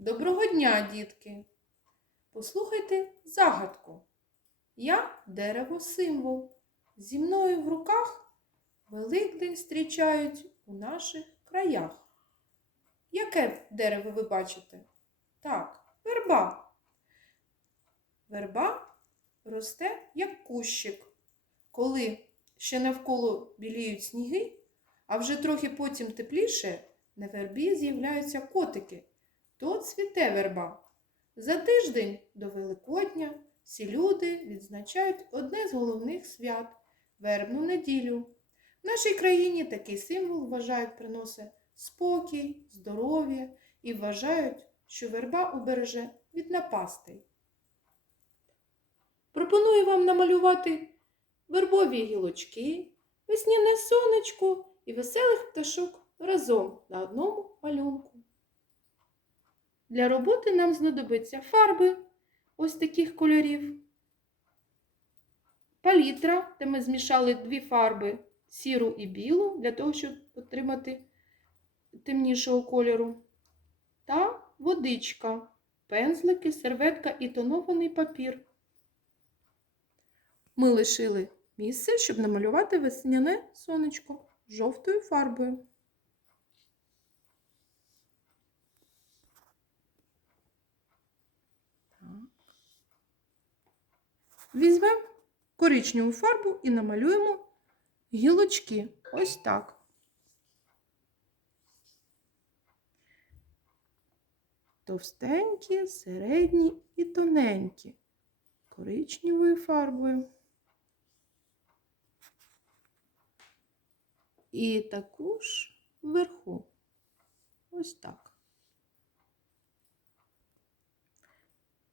Доброго дня, дітки! Послухайте загадку. Я дерево символ. Зі мною в руках Великдень зустрічають у наших краях. Яке дерево ви бачите? Так, верба. Верба росте як кущик. Коли ще навколо біліють сніги, а вже трохи потім тепліше, на вербі з'являються котики. То цвіте верба. За тиждень до Великодня всі люди відзначають одне з головних свят вербну неділю. В нашій країні такий символ вважають приносить спокій, здоров'я і вважають, що верба убереже від напастей. Пропоную вам намалювати вербові гілочки, весняне сонечко і веселих пташок разом на одному малюнку. Для роботи нам знадобиться фарби ось таких кольорів, палітра, де ми змішали дві фарби сіру і білу, для того, щоб отримати темнішого кольору, та водичка, пензлики, серветка і тонований папір. Ми лишили місце, щоб намалювати весняне сонечко жовтою фарбою. Візьмемо коричневу фарбу і намалюємо гілочки. Ось так. Товстенькі, середні і тоненькі. Коричневою фарбою. І також вверху. Ось так.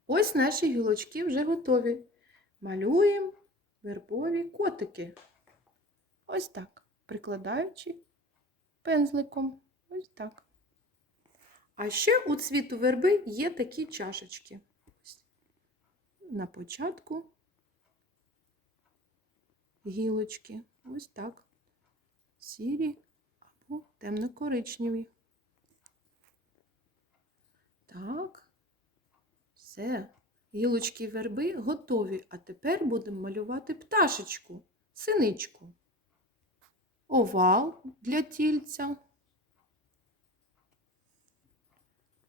Ось наші гілочки вже готові. Малюємо вербові котики. Ось так, прикладаючи пензликом. Ось так. А ще у цвіту верби є такі чашечки. На початку гілочки. Ось так. Сірі або темно-коричневі. Так. Все. Гілочки верби готові, а тепер будемо малювати пташечку, синичку, овал для тільця,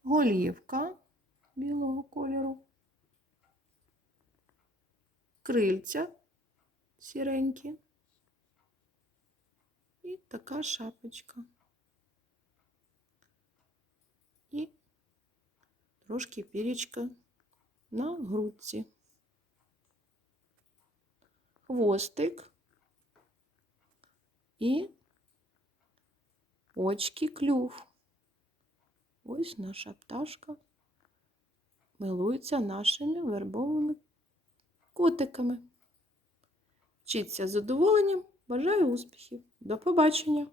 голівка білого кольору, крильця сіренькі. І така шапочка. І трошки пірічка на грудці. Хвостик і очки клюв. Ось наша пташка милується нашими вербовими котиками. Вчиться задоволенням. Бажаю успіхів. До побачення!